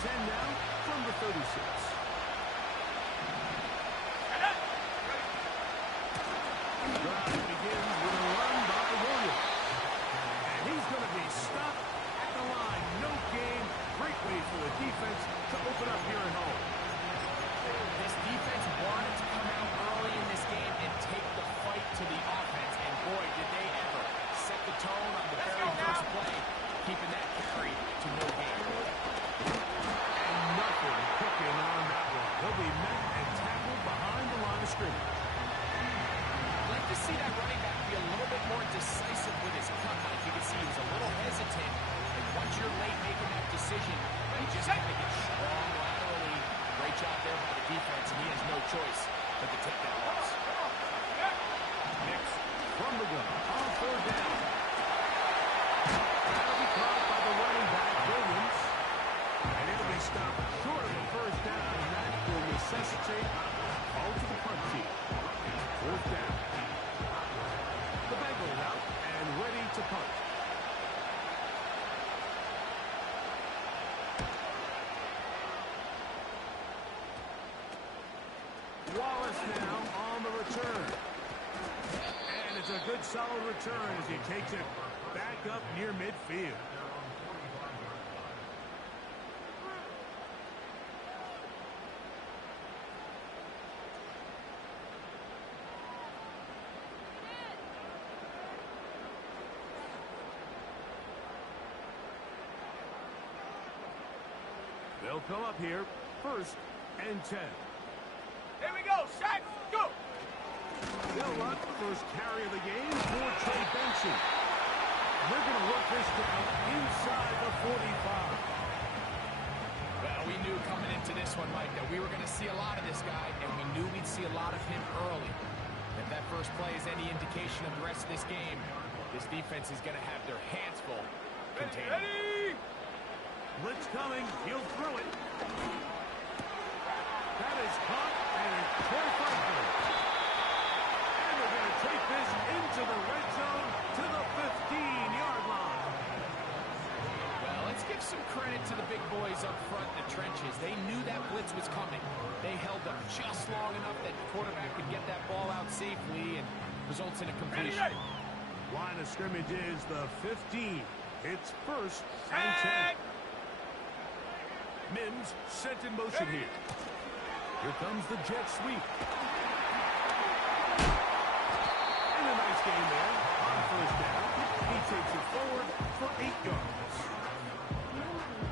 10 now from the 36. Drive begins with a run by Williams. And he's going to be stopped at the line. No gain. Great way for the defense to open up here at home. This defense wanted to come out early in this game and take the fight to the offense. And boy, did they ever set the tone on the very first play, keeping that carry to no gain. And nothing cooking on that one. He'll be met and tackled behind the line of scrimmage. I'd like to see that running back be a little bit more decisive with his cut. Like you can see, he was a little hesitant. And once you're late making that decision, he just had to get strong laterally. Great job there by the defense, and he has no choice but to take that loss. Next, from the gun, on third down. That'll be caught by the running back, Williams. And it'll be stopped short of the first down, and that will necessitate a call to the punt team. Fourth down. The Bengals out and ready to punt. Wallace now on the return. And it's a good solid return as he takes it back up near midfield. They'll come up here, 1st and 10. Here we go, set, go! They'll run first carry of the game for Trey Benson. They're going to work this down inside the 45. Well, we knew coming into this one, Mike, that we were going to see a lot of this guy, and we knew we'd see a lot of him early. If that first play is any indication of the rest of this game, this defense is going to have their hands full. Ready! Blitz coming, he'll throw it. That is caught, and it's Troy Franklin. And they're going to take this into the red zone to the 15-yard line. Well, let's give some credit to the big boys up front in the trenches. They knew that blitz was coming. They held up just long enough that the quarterback could get that ball out safely and results in a completion. Line of scrimmage is the 15. It's 1st and 10. Mims sent in motion here. Here comes the jet sweep. And a nice game there on 1st down. He takes it forward for 8 yards.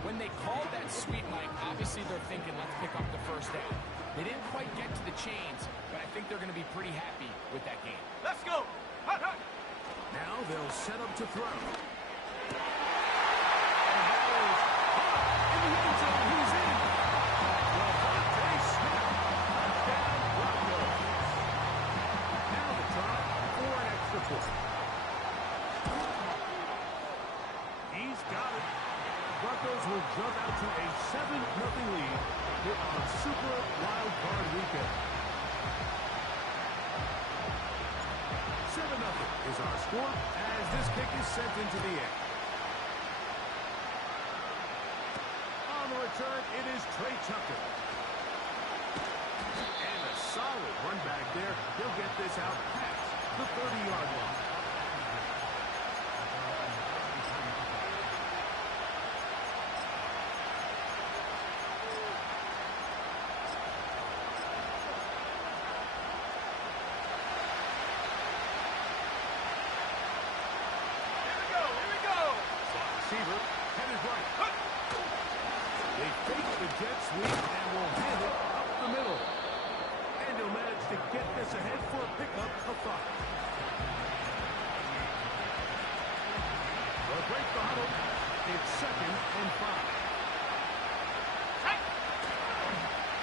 When they called that sweep, Mike, obviously they're thinking, let's pick up the 1st down. They didn't quite get to the chains, but I think they're going to be pretty happy with that game. Let's go! Hut, hut. Now they'll set up to throw. He's got it. Broncos will jump out to a 7-0 lead here on Super Wild Card Weekend. 7-0 is our score as this kick is sent into the air. On the return, it is Trey Tucker. And a solid run back there. He'll get this out past the 30-yard line. Receiver headed right. They fake the jet sweep and will hand it up the middle. And he'll manage to get this ahead for a pickup of 5. They'll break the huddle. It's 2nd and 5.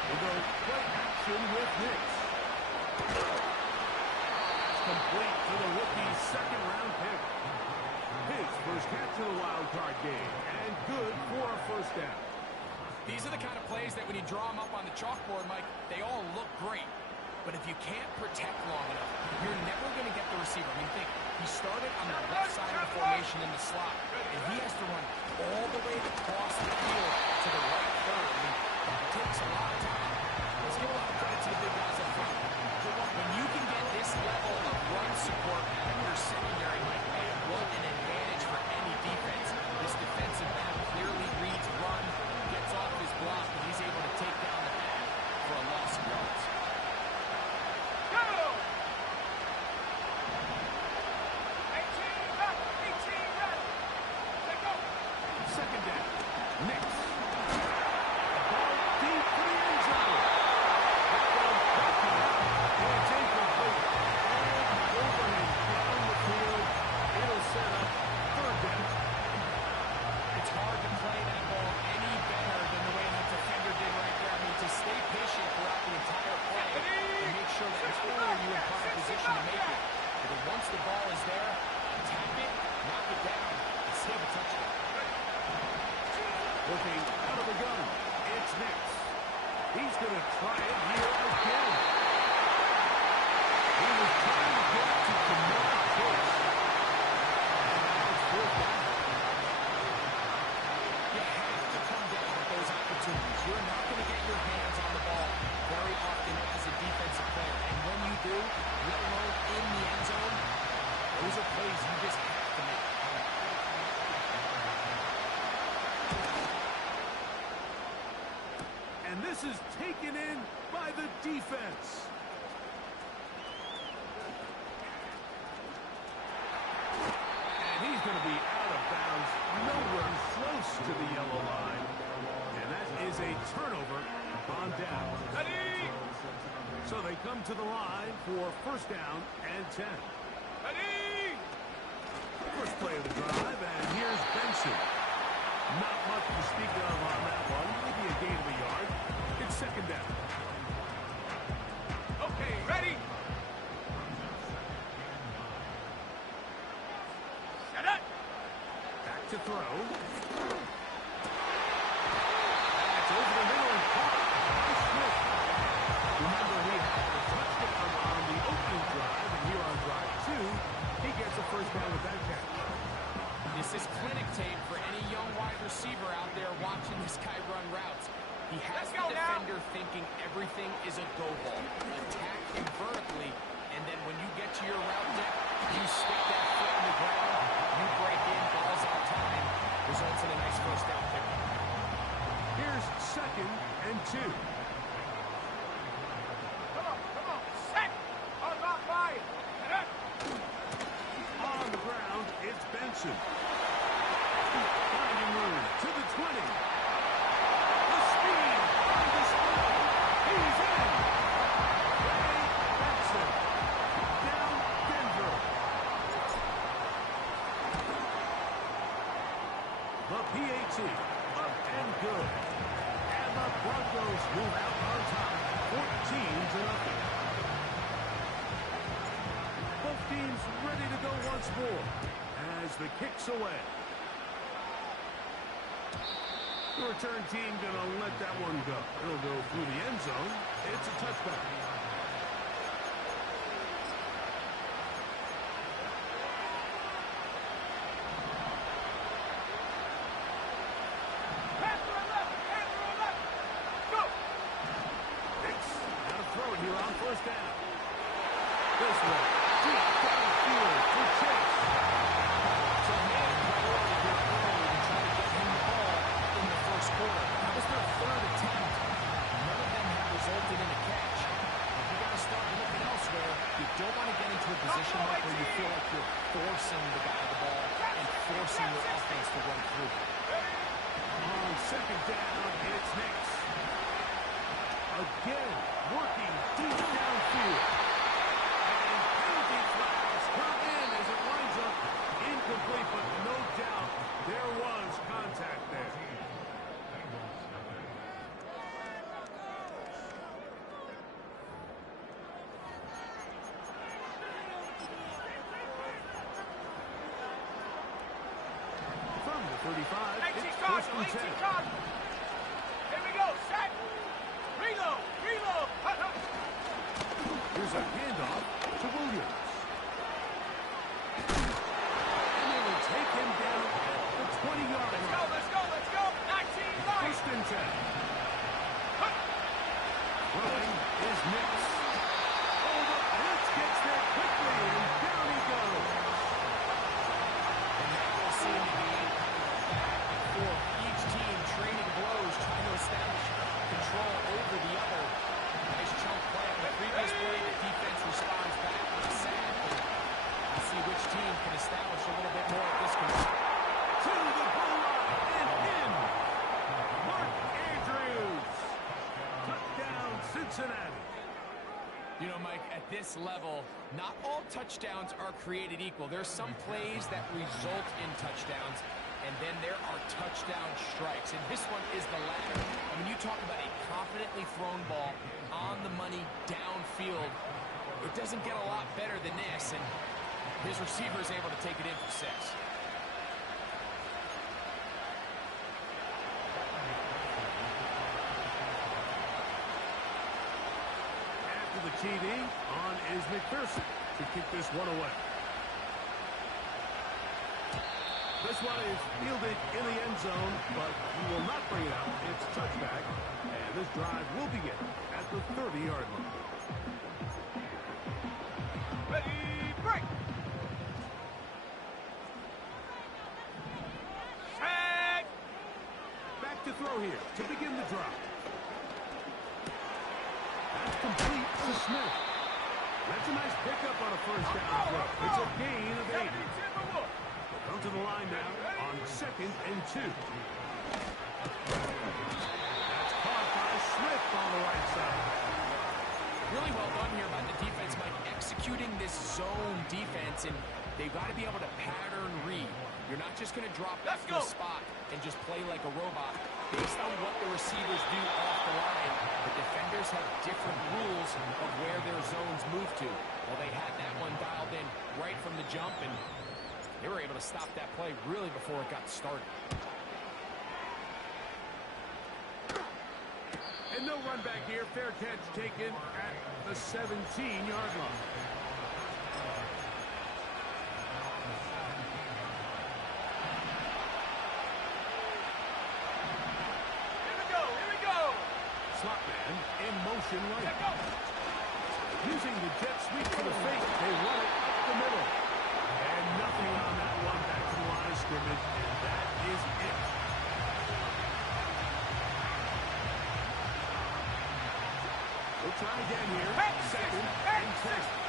We'll go play action with Hicks. It's complete to the rookie's 2nd-round pick. His first catch of the wild card game, and good for a 1st down. These are the kind of plays that when you draw them up on the chalkboard, Mike, they all look great. But if you can't protect long enough, you're never going to get the receiver. I mean, think, he started on the left side of the formation in the slot, and he has to run all the way across the field to the right third. I mean, it takes a lot of time. Let's give a lot of credit to the big guys up front. When you can get this level of run support out of your secondary like that, what an advantage for any defense. This defensive back clearly reads run, gets off his block, and he's able to take down the back for a loss of yards. Second down. Next. Ball deep to the end zone. And it's incomplete. And overhand down the field. It'll set up third down. It's hard to play that ball any better than the way that defender did right there. I mean, to stay patient throughout the entire play and make sure that not only are you in prime position to make it, but that once the ball is there, tap it, knock it down, and save a touchdown. Looking out of the gun. It's Nix. He's going to try it here again. He was trying to get to Kamara Chase. And now it's fourth down. You have to come down with those opportunities. You're not going to get your hands on the ball very often as a defensive player. And when you do, let alone in the end zone, those are plays you just have to make. And this is taken in by the defense. And he's going to be out of bounds, nowhere close to the yellow line. And that is a turnover on down. Ready? So they come to the line for first down and 10. Ready? First play of the drive, and here's Benson. Not much to speak of on that one. Maybe a gain of a yard. It's second down. Okay, ready? Set it. Back to throw. That's over the middle and caught by Smith. Remember, he had a touchdown on the opening drive, and here on drive 2, he gets a first down with that catch. This is clinic tape for any young wide receiver out there watching this guy run routes. He has the defender thinking everything is a go ball. Attack him vertically, and then when you get to your route depth, you stick that foot in the ground, you break in, balls on time, results in a nice first down pick. Here's second and 2. Come on, set. On about 5. Set it. On the ground, it's Benson. Finding room to the 20. The speed on display. He's in. Ray Benson. Down Denver. The PAT up and good. And the Broncos move out on top, 14-0. Both teams ready to go once more as the kick's away. The return team going to let that one go. It'll go through the end zone. It's a touchback. Panther 11. Go. Hicks got to throw it here on first down. This one, deep downfield for Chase. So man, priority here early to try to get him the ball in the first quarter. That was their third attempt. None of them have resulted in a catch. If you got to start looking elsewhere, you don't want to get into a position like where you feel like you're forcing the guy the ball and forcing your offense to run through. On second down, it's Nix. Again, working deep downfield. And penalty flags come in as it winds up incomplete, but no doubt there was contact there. From the 35, 18 it's cards. first and 10. 18 cards. Here we go. Set. Reload. Hut, hut. Here's a handoff to Williams. And they will take him down at the 20-yard line. Let's go. 19 line. First and 10. Throwing is Nix. Oh, the blitz gets there quickly, and down he goes. And that will seem to be back and forth. Each team trading blows, trying to establish control over the other. Nice chunk play on the previous play. The defense responds back with a sack. We'll see which team can establish a little bit more of this control. To the goal line and in. Mark Andrews. Touchdown, Cincinnati. You know, Mike, at this level, not all touchdowns are created equal. There's some plays that result in touchdowns, and then there are touchdown strikes. And this one is the latter. I mean, you talk about a confidently thrown ball on the money downfield. It doesn't get a lot better than this, and his receiver is able to take it in for 6. The TD on is McPherson to kick this one away. This one is fielded in the end zone, but he will not bring it out. It's touchback, and this drive will begin at the 30-yard line. Ready, break. Set. Back to throw here to begin the drive. That's complete to Smith. That's a nice pickup on a first down throw. It's a gain of 8. Come to the line now on 2nd and 2. That's caught by Smith on the right side. Really well done here by the defense, Mike, executing this zone defense, and they've got to be able to pattern read. You're not just going to drop back to a spot and just play like a robot. Based on what the receivers do off the line, the defenders have different rules of where their zones move to. Well, they had that one dialed in right from the jump, and they were able to stop that play really before it got started. And no run back here. Fair catch taken at the 17-yard line. Here we go. Slot man in motion right. Using the jet sweep to the fake, they run it up the middle. And nothing on that one back to the line of scrimmage, and that is it. We'll try again here. 2nd and 10.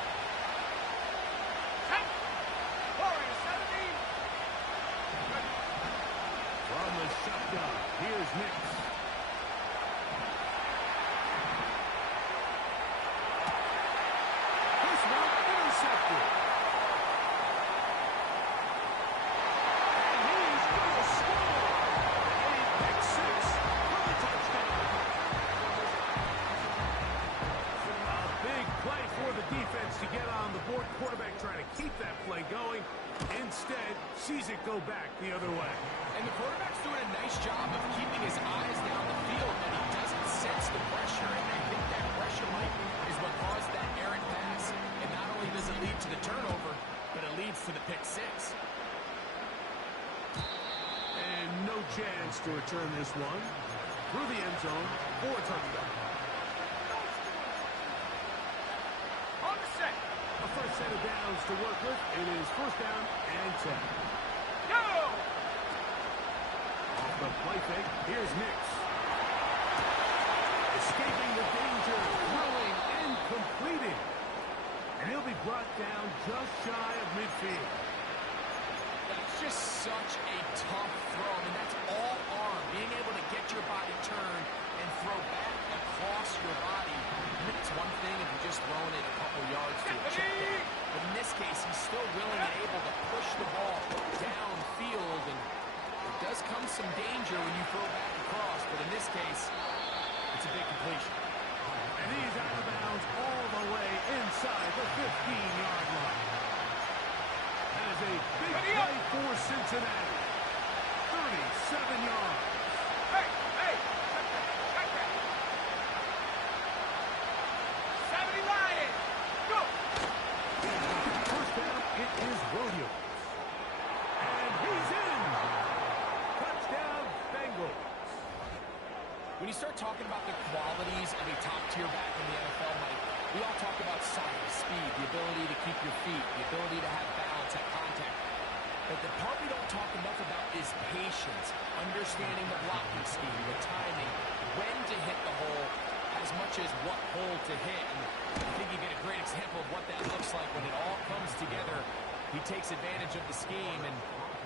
From the shotgun, here's Nix. This one intercepted. And he's going to score. A pick 6 for the touchdown. A big play for the defense to get on the board. Quarterback trying to keep that play going. Instead, sees it go back the other way. And the quarterback's doing a nice job of keeping his eyes down the field, but he doesn't sense the pressure, and I think that pressure, Mike, is what caused that errant pass. And not only does it lead to the turnover, but it leads to the pick 6. And no chance to return this one through the end zone for a touchdown. On the set. A first set of downs to work with. It is first down and 10. Go. Off the play fake, here's Nix. Escaping the danger, throwing and completing. And he'll be brought down just shy of midfield. That's just such a tough throw. I mean, that's all arm. Being able to get your body turned and throw back across your body. I mean, it's one thing if you're just throwing it a couple yards to a check down. But in this case, he's still willing and able to push the ball downfield. And there does come some danger when you throw back across. But in this case, it's a big completion. And he's out of bounds all the way inside the 15-yard line. That is a big play for Cincinnati. 37 yards. Hey, check that. 70 line. talking about the qualities of a top-tier back in the NFL, Mike, we all talk about size, speed, the ability to keep your feet, the ability to have balance at contact. But the part we don't talk enough about is patience, understanding the blocking scheme, the timing, when to hit the hole, as much as what hole to hit. And I think you get a great example of what that looks like when it all comes together. He takes advantage of the scheme, and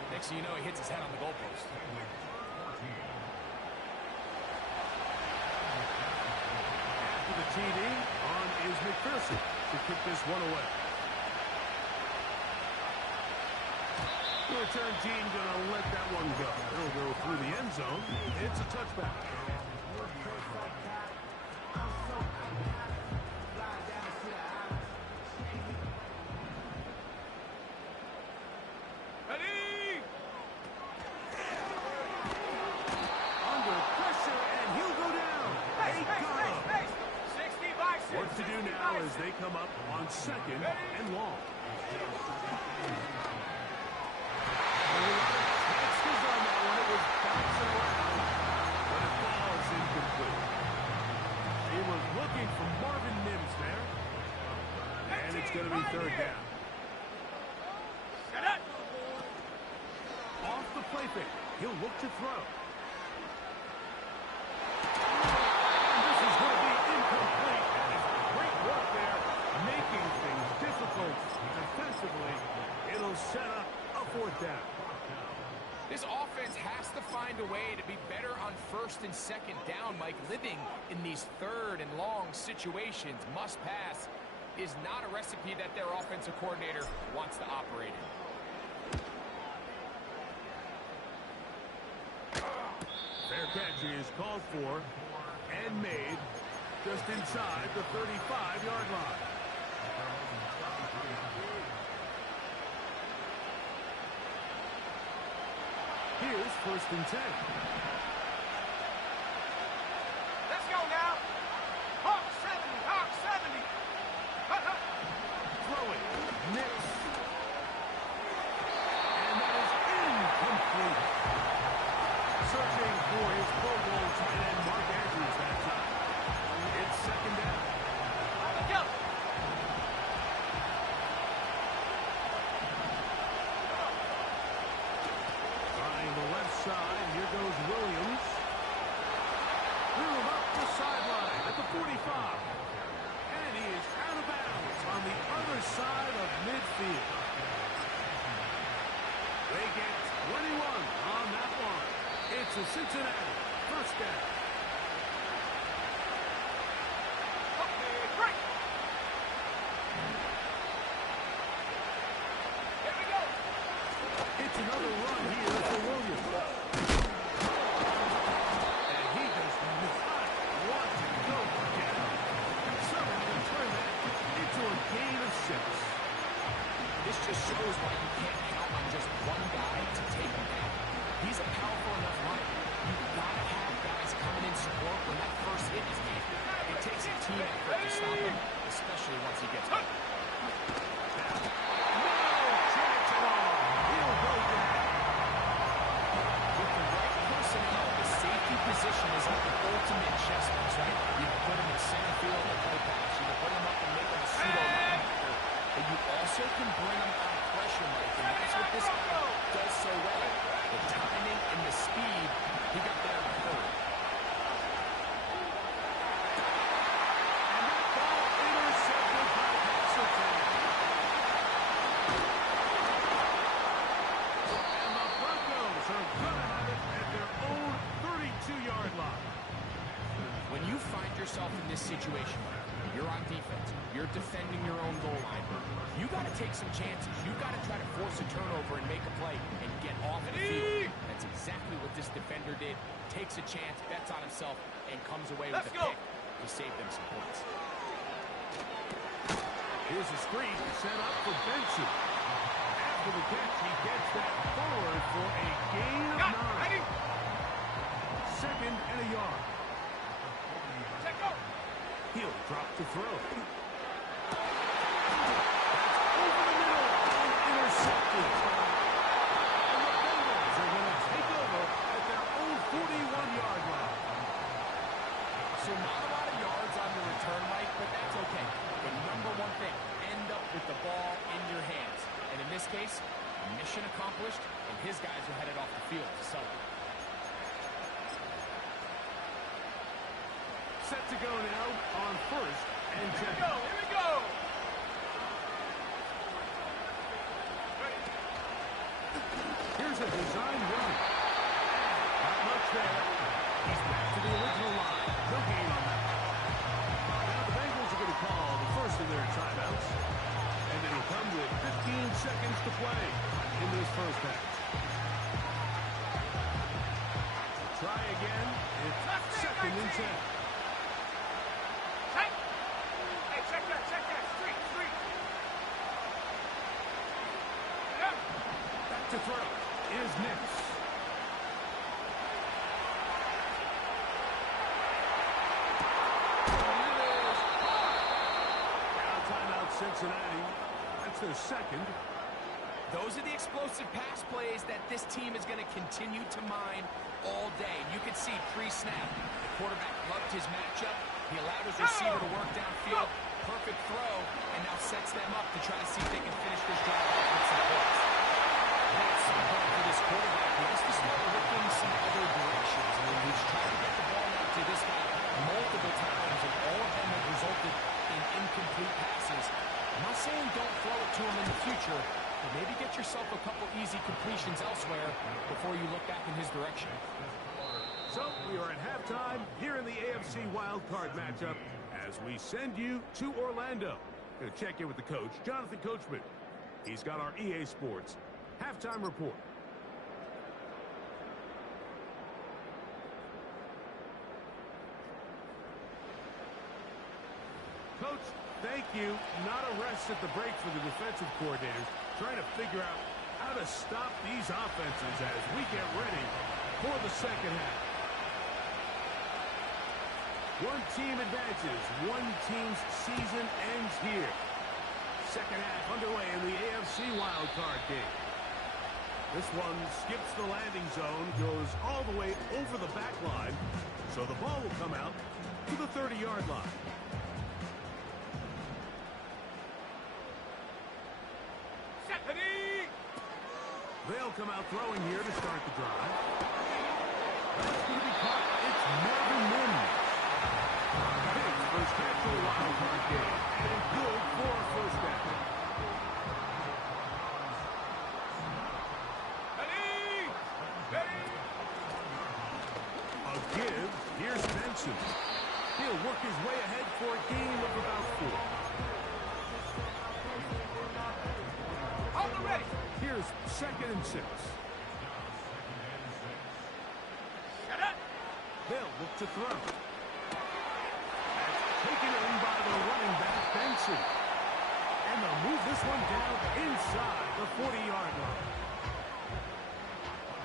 next thing you know, he hits his head on the goalpost. After the TD, on is McPherson to kick this one away. The return team going to let that one go. He'll go through the end zone. It's a touchback. Ready? Under pressure, and he'll go down. They got him. 60 by 6. What to do now as they come up on second and long. Chances on that one. It was bouncing around, but it falls incomplete. He was looking for Marvin Mims there, and it's going to be third down. Set up. Off the play fake, he'll look to throw. And this is going to be incomplete. And it's great work there, making things difficult defensively. It'll set up a fourth down. This offense has to find a way to be better on first and second down, Mike. Living in these third and long situations, must pass, is not a recipe that their offensive coordinator wants to operate in. Fair catch is called for and made just inside the 35-yard line. Here's first and 10. Let's go now. Hawk 70. Hawk 70. Throwing. Nix. And that is incomplete. Searching for his Pro Bowl tight end, Mark Andrews, that time. It's second down. Go. Trying the left side. Here goes Williams. Threw him up the sideline at the 45. And he is out of bounds on the other side of midfield. They get 21 on that one. It's a Cincinnati first down. Okay, break. Here we go. It's another run here for Williams. And he does not want to go again. Somehow they turn that into a gain of 6. This just shows why you can't count on just one guy to take him down. He's a powerful enough runner. You've got to have guys coming in support when that first hit is made. It takes a team effort to stop him, especially once he gets hurt. No chance at all. He'll go down. With the right personnel, the safety position is like the ultimate chess piece, right? You can put him in center field and play pass. You can put him up and make him a pseudo linebacker. But you also can bring him on pressure, Mike. And that's what this guy does so well. The timing and the speed, he got there in a hurry. And that ball intercepted by Hasseltine. And the Broncos are going to have it at their own 32-yard line. When you find yourself in this situation, you're on defense, you're defending your own goal line, you got to take some chances. You got to try to force a turnover and make a play and get off the field. That's exactly what this defender did. Takes a chance, bets on himself, and comes away with a pick to save them some points. Here's a screen set up for Benson. After the catch, he gets that forward for a gain of 9. Ready? Second and a yard. Check go. He'll drop to throw. That's over the middle and intercepted. And the Bengals are going to take over at their own 41-yard line. case, mission accomplished, and his guys are headed off the field to celebrate. Set to go now on first and 10. Here we go. Here's a design run. Not much there. He's back to the original line. No gain on that. Now the Bengals are going to call the first of their timeouts. And it'll come with 15 seconds to play in this first half. Try again. It's second and 10. Check. Hey, check that. Street. Get up. Back to throw is Nix. Now timeout Cincinnati. That's their second. Those are the explosive pass plays that this team is going to continue to mine all day. You can see pre-snap, the quarterback loved his matchup. He allowed his receiver to work downfield. Perfect throw, and now sets them up to try to see if they can finish this drive off with some points. That's some point for this quarterback. He has to start looking some other directions. I mean, he's tried to get the ball out to this guy multiple times, and all of them have resulted in incomplete passes. I'm not saying don't throw it to him in the future, but maybe get yourself a couple easy completions elsewhere before you look back in his direction. So we are at halftime here in the AFC wildcard matchup as we send you to Orlando. Going to check in with the coach, Jonathan Coachman. He's got our EA Sports halftime report. Coach, thank you. Not a rest at the break for the defensive coordinators, trying to figure out how to stop these offenses as we get ready for the second half. One team advances. One team's season ends here. Second half underway in the AFC wildcard game. This one skips the landing zone, goes all the way over the back line, so the ball will come out to the 30-yard line. They'll come out throwing here to start the drive. That's going to be caught. It's Marvin Mims. Big first catch for the wild card game. And good for a first down. Ready. A give. Here's Benson. He'll work his way ahead for a gain of about 4. Hold it ready. Here's second and 6. Shut up. They'll look to throw. That's taken in by the running back, Benson. And they'll move this one down inside the 40-yard line.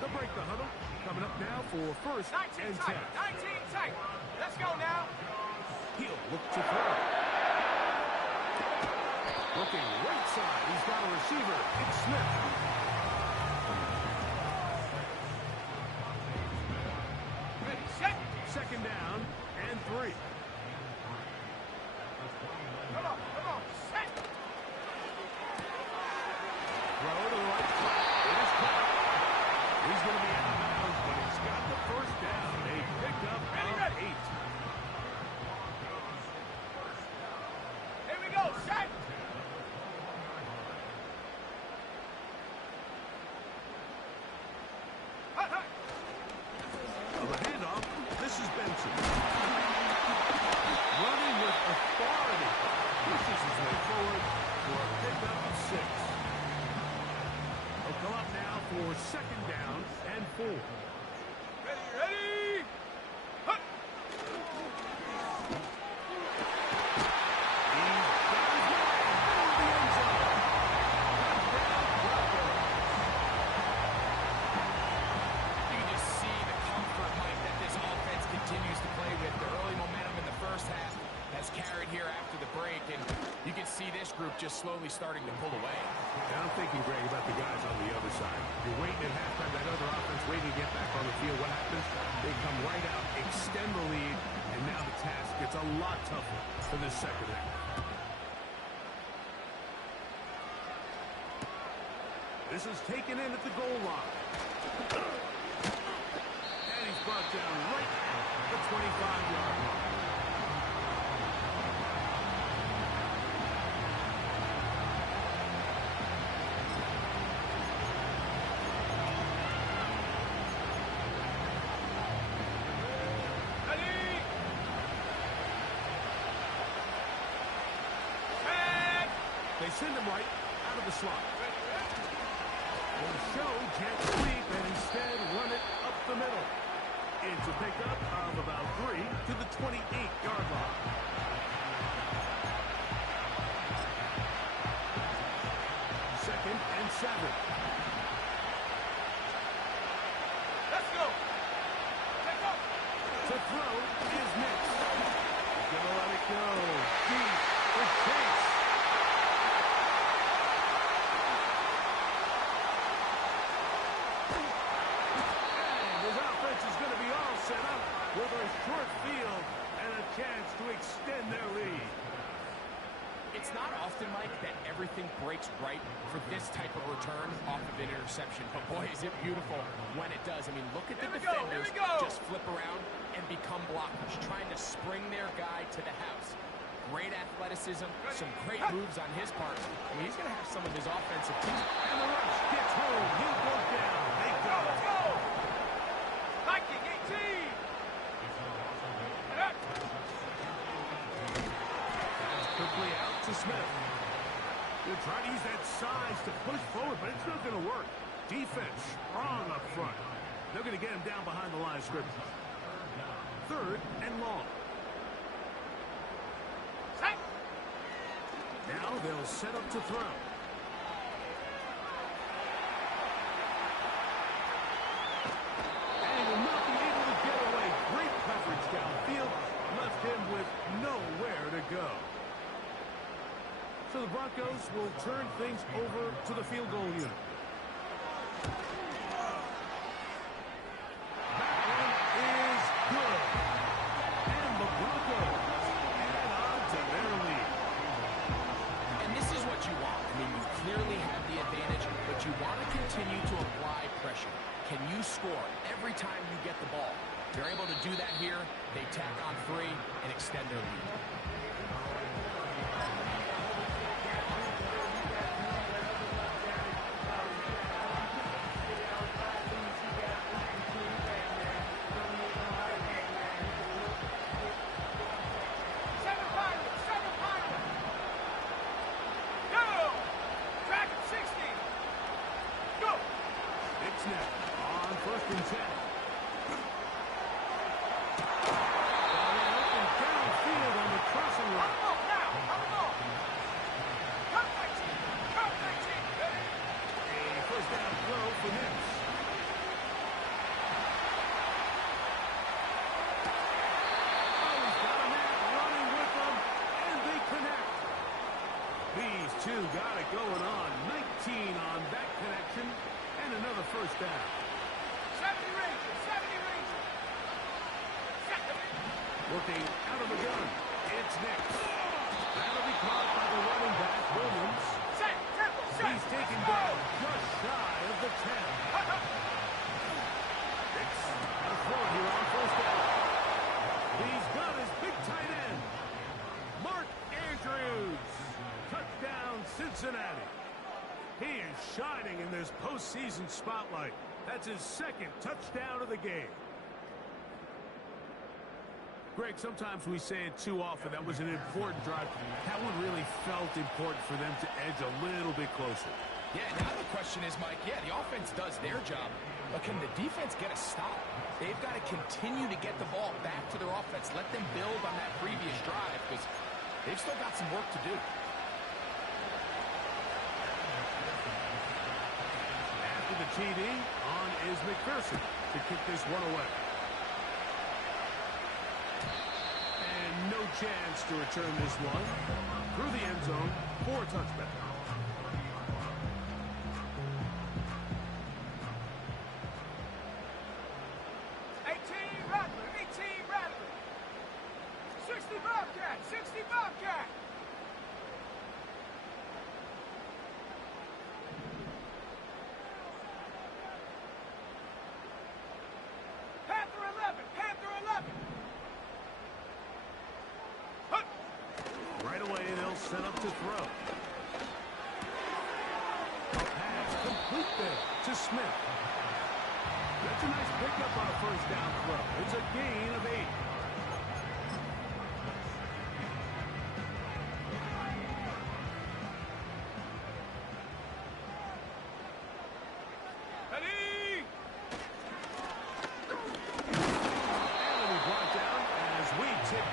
They'll break the huddle. Coming up now for first 19 and 10. tight. 19 tight. Let's go now. He'll look to throw. Looking right side. He's got a receiver. It's Smith. Ready, set. Second down and 3. Come on. Set. Throw to the right side. It is caught. He's going to be out of bounds, but he's got the first down. They picked up out 8. Here we go. Set. On the handoff, this is Benson. Running with authority. Pushes his way forward for a pickup of 6. He'll come up now for second down and 4. Ready. Hut. You can just see the comfort, Mike, that this offense continues to play with. The early momentum in the first half has carried here after the break, and you can see this group just slowly starting to pull away. And I'm thinking, Greg, about the guys on the other side. You're waiting at halftime, that other offense waiting to get back on the field. What happens? They come right out, extend the lead, and now the task gets a lot tougher for this second half. This is taken in at the goal line. And he's brought down right at the 25-yard line. They send him right out of the slot. They'll show jet sweep and instead run it up the middle. It's a pickup of about 3 to the 28-yard line. Second and 7. Let's go. Take off. To throw is mixed. He's going to let it go. Deep for Chase. Set up with a short field and a chance to extend their lead. It's not often, Mike, that everything breaks right for this type of return off of an interception. But, boy, is it beautiful when it does. I mean, look at the defenders just flip around and become blockers, trying to spring their guy to the house. Great athleticism, some great moves on his part. I mean, he's going to have some of his offensive team. And the rush gets home. He'll go down. They go. Let's go. Viking 18. Quickly out to Smith. They'll try to use that size to push forward, but it's not going to work. Defense strong up front. They're going to get him down behind the line of scrimmage. Third and long. Set. Now they'll set up to throw. And will not be able to get away. Great coverage downfield. Left him with nowhere to go. So the Broncos will turn things over to the field goal unit. That one is good. And the Broncos add on to their lead. And this is what you want. I mean, you clearly have the advantage, but you want to continue to apply pressure. Can you score every time you get the ball? They're able to do that here. They tack on 3 and extend their lead. On first and 10. Downfield on the crossing line. A first down throw for Nix. Oh, he's got a man running with them, and they connect. These two got it going on. 19 on that connection, and another first down. 70 Rangers, 70 Rangers. Looking out of the gun, it's Nix. That'll be caught by the running back, Williams. He's taken down just shy of the 10. Nix got a throw here on first down. He's got his big tight end, Mark Andrews. Touchdown, Cincinnati. He is shining in this postseason spotlight. That's his second touchdown of the game. Greg, sometimes we say it too often. That was an important drive. That one really felt important for them to edge a little bit closer. Yeah, now the question is, Mike, yeah, the offense does their job, but can the defense get a stop? They've got to continue to get the ball back to their offense. Let them build on that previous drive because they've still got some work to do. After the TD, on is McPherson to kick this one away. And no chance to return this one through the end zone for a touchback. Rattler, 18 Rattler. 60 Bobcat, 60 Bobcat. complete there to Smith. That's a nice pickup on a first down throw. It's a gain of 8.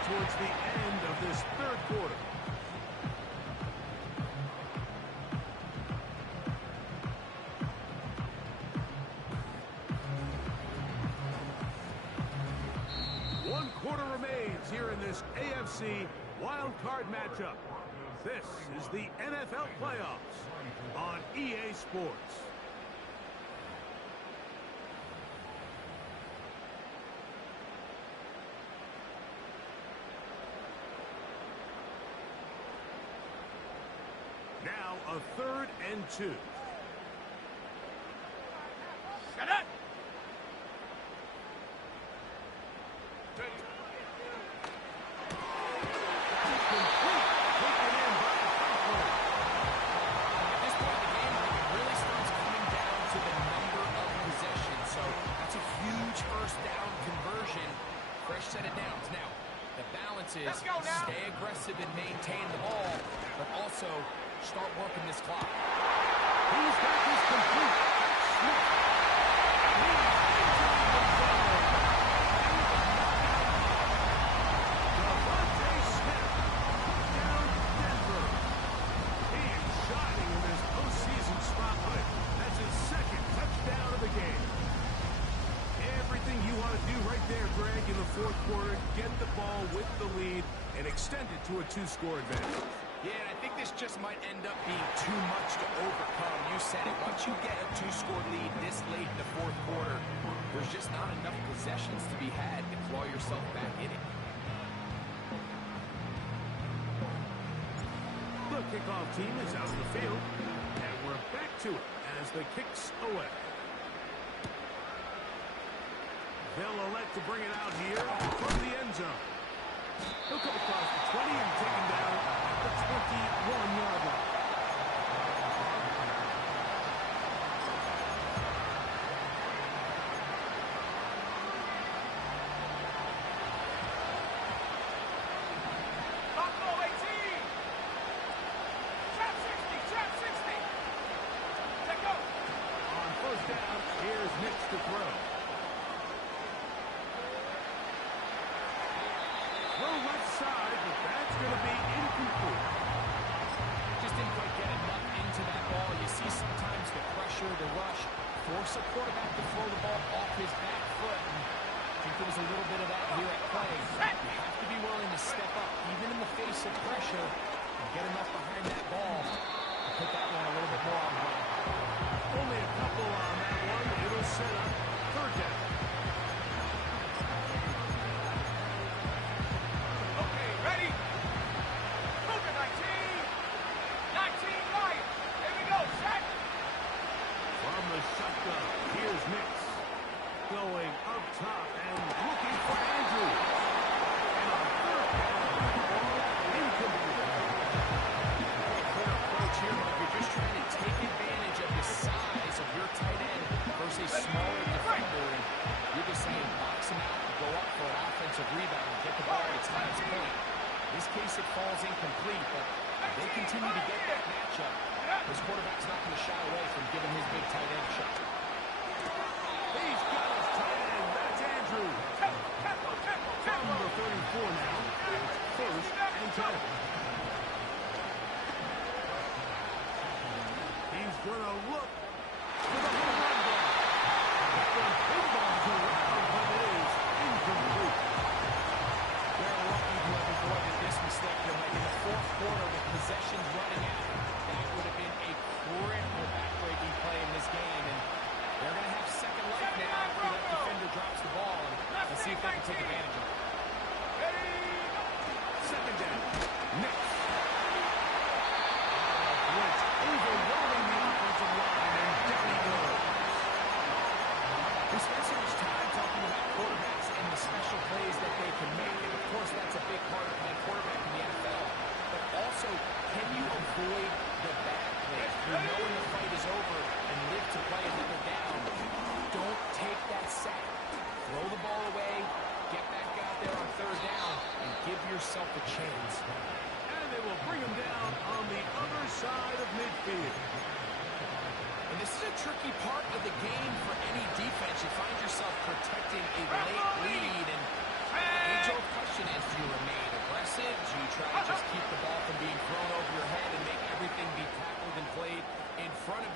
Towards the end of this third quarter. One quarter remains here in this AFC wild card matchup. This is the NFL playoffs on EA Sports. Now a 3rd and 2. Shut up! Set of downs. Now, the balance is stay aggressive and maintain the ball, but also start working this clock. He's got this complete. Smith. Devontae Smith. Touchdown, Denver. He is shining in this postseason spotlight. That's his 2nd touchdown of the game. Everything you want to do right there, Greg, in the 4th quarter, get the ball with the lead and extend it to a 2-score advantage. Yeah, and I think this just might end up being too much to overcome. You said it. Once you get a 2-score lead this late in the 4th quarter, there's just not enough possessions to be had to claw yourself back in it. The kickoff team is out of the field, and we're back to it as the kick's away. They'll elect to bring it out here from the end zone. He'll come across the 20 and take him down at the 21-yard line. Buffalo 18! Trap 60! Trap 60! Let go! On 1st down, here's Mitch to throw. Left side, but that's going to be incomplete. Just didn't quite get enough into that ball. You see sometimes the pressure, the rush, force a quarterback to throw the ball off his back foot. And I think there was a little bit of that here at play. You have to be willing to step up, even in the face of pressure, and get enough behind that ball to put that one a little bit more on the ground. Only a couple on that one. It'll set up 3rd down. Ready? Move it, 19! 19 right! Here we go, set! From the shotgun, here's Nix. Going up top and looking for Andrew. And on 3rd down, ball incomplete. Clear approach here, but if you're just trying to take advantage of the size of your tight end versus a smaller defender, and you're just saying box him out and go up for an offensive rebound and get the ball at its highest point. In this case, it falls incomplete, but if they continue to get that matchup, this quarterback's not going to shy away from giving his big tight end a shot. He's got his tight end. That's Andrew. From number 34 now. It's 1st and 10. He's going to look for the home run ball. That one pinballs around, but it is incomplete. They're lucky to have avoided this mistake in the 4th quarter with possessions running out. That would have been a critical back-breaking play in this game, and they're going to have second life now after that defender drops the ball, and let's see if they can take advantage of it. 2nd down. Nix. Blitz overwhelming the offensive line, and down he goes. We spent so much time talking about quarterbacks and the special plays that they can make, and of course that's a big part of playing quarterback in the NFL. But also, can you avoid the bad plays? You know when the fight is over and live to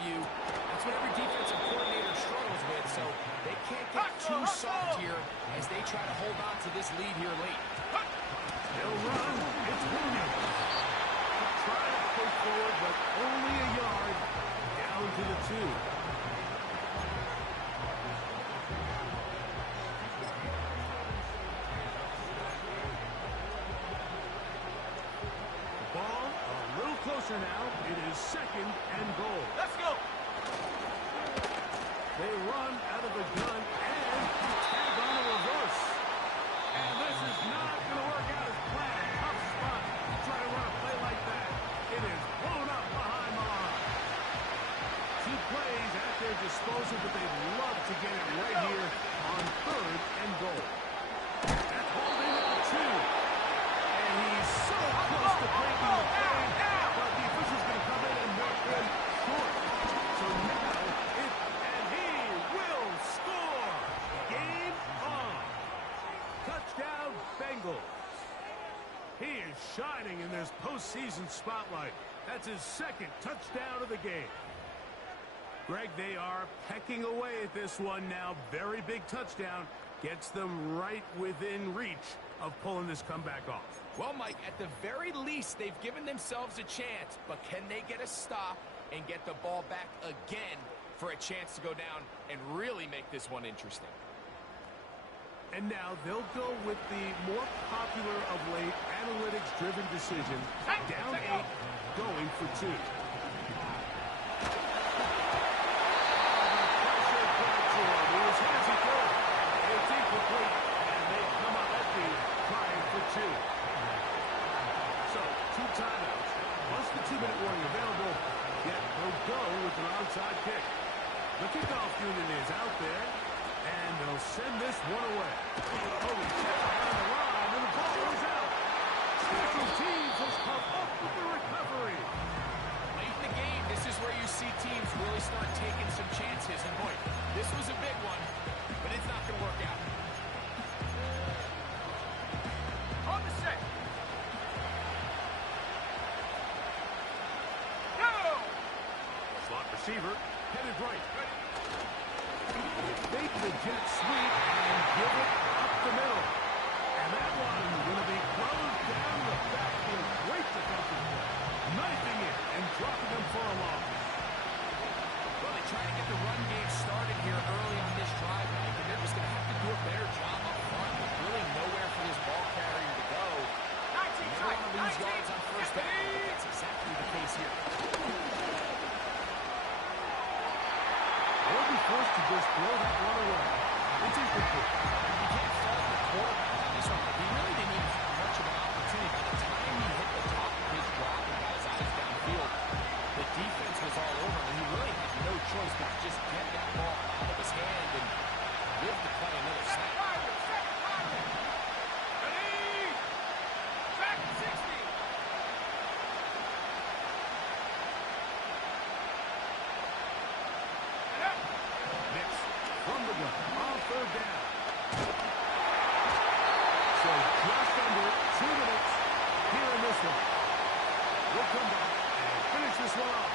you. That's what every defensive coordinator struggles with, so they can't get too soft here as they try to hold on to this lead here late. They'll run. It's Williams. Try to push forward, but only a yard down to the 2. Ball a little closer now. It is 2nd and goal. Let's go. They run out of the gun and tag on a reverse. And this is not going to work out as planned. Tough spot to try to run a play like that. It is blown up behind the line. 2 plays at their disposal, but they'd love to get it right here on 3rd and goal. That's holding at the 2. And he's so close to breaking the play, but the official's going to come in and mark him short. So now and he will score. Game on. Touchdown, Bengals. He is shining in this postseason spotlight. That's his 2nd touchdown of the game. Greg, they are pecking away at this one now. Very big touchdown. Gets them right within reach of pulling this comeback off. Well, Mike, at the very least, they've given themselves a chance, but can they get a stop and get the ball back again for a chance to go down and really make this one interesting? And now they'll go with the more popular of late analytics-driven decision. Down 8, going for 2. It's incomplete, and they come up empty, trying for 2. So, 2 timeouts, plus the 2-minute warning available, yet they'll go with an onside kick. The kickoff unit is out there, and they'll send this one away. Holy shit, on the line, and the ball is out. Special teams has come up with the recovery. Late in the game, this is where you see teams really start taking some chances. And boy, this was a big one, but it's not going to work out. On the set. Go! Slot receiver, headed right. Fake the jet sweep and give it up the middle. And that one going to be closed down the backfield. Great defensive play. Knifing it and dropping them for a loss. Well, they try to get the run game started here early on this drive, Mike, and they're just going to have to do a better job up front. There's really nowhere for this ball carrier to go. You don't want to lose yards on first down, but that's exactly the case here. They'll be forced to just throw that one away. It's incomplete. You can't fault the quarterback on this one. He really didn't even have much of an opportunity. By the time he hit the top of his drop and got his eyes downfield, the defense was all over him. He really had no choice but to just get that ball out of his hand and live to play another snap. Ready? Back 60. Mix from the gun on 3rd down. So just under 2 minutes here in this one. We'll come back and finish this one off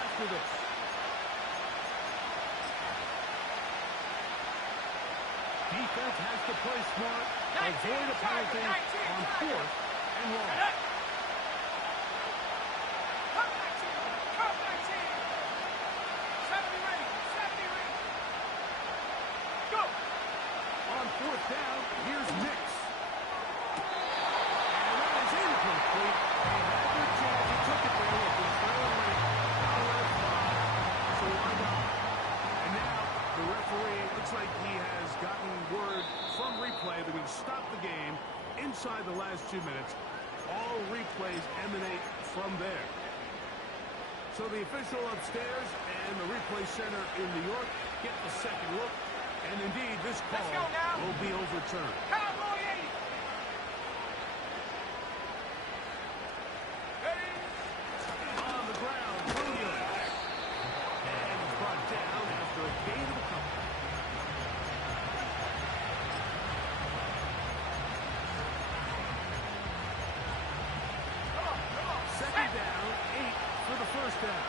after this. Defense has to play smart, avoid a penalty on 4th and long. Come 19. 70 ring. Go! On 4th down, here's Nix. And that is incomplete. They had their chance. He took it there. It was very late. Now let it fly. So why not? And now the referee looks like he has gotten word from replay that we stopped the game inside the last 2 minutes. All replays emanate from there. So the official upstairs and the replay center in New York get the second look. And indeed, this call will be overturned. Cowboy 80. Ready? On the ground, Williams. And he's brought down after a gain of a couple. Come on. 2nd down, 8 for the 1st down.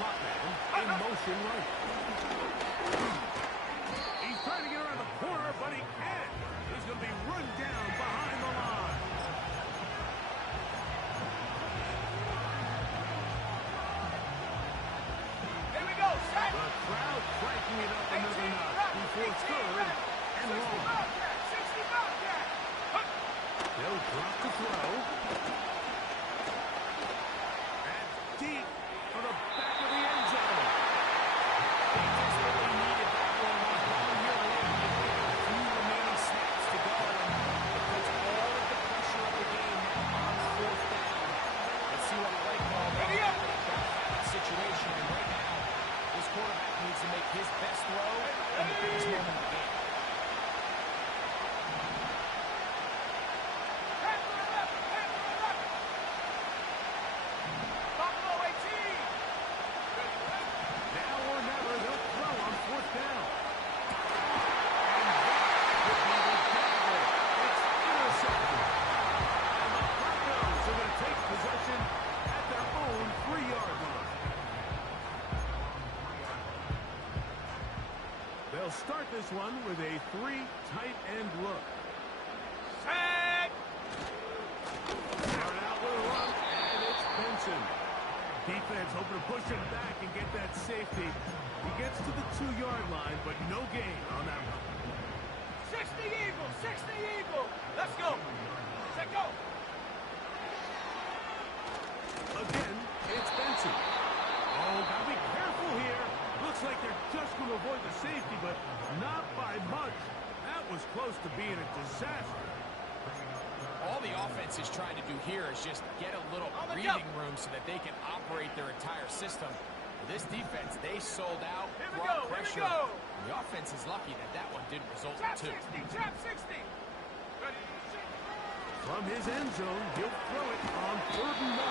slot man in motion right. He's trying to get around the corner, but he can't. He's going to be run down behind the line. Here we go, set. The crowd cranking it up 18, another notch run, before 18, third run. and 60 long. Bobcat, 60 Bobcat. Huh. They'll drop to throw. And deep for the back of the end zone. They desperately needed that one while you're late. A few remaining snaps to go, and it puts all of the pressure of the game now on fourth down. Let's see what play call they have in a dogfight situation. And right now, this quarterback needs to make his best throw in the biggest moment of the game. Buffalo 18. Now or never, they'll throw on fourth down. And that would be the tackle. It's intercepted. And the Broncos are going to take possession at their own 3-yard line. They'll start this one with a 3 tight end look. Set. Start out with a run, and it's Benson. Defense hoping to push him back and get that safety. He gets to the 2-yard line, but no gain on that one. 60 Eagles, 60 Eagles. Let's go. Set, go. Again, it's Benson. Oh, gotta be careful here. Looks like they're just going to avoid the safety, but not by much. That was close to being a disaster. All the offense is trying to do here is just get a little On the breathing jump. room so that they can operate their entire system. This defense, they sold out, Here we brought go, here we pressure. go. And the offense is lucky that that one didn't result in Trap 2. 60, trap 60. Ready, From his end zone, he'll throw it on 3rd and 1.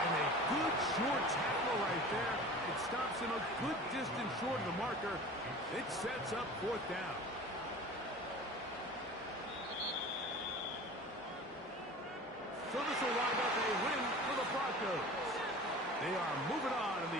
And a good short tackle right there. It stops him a good distance short of the marker. It sets up 4th down.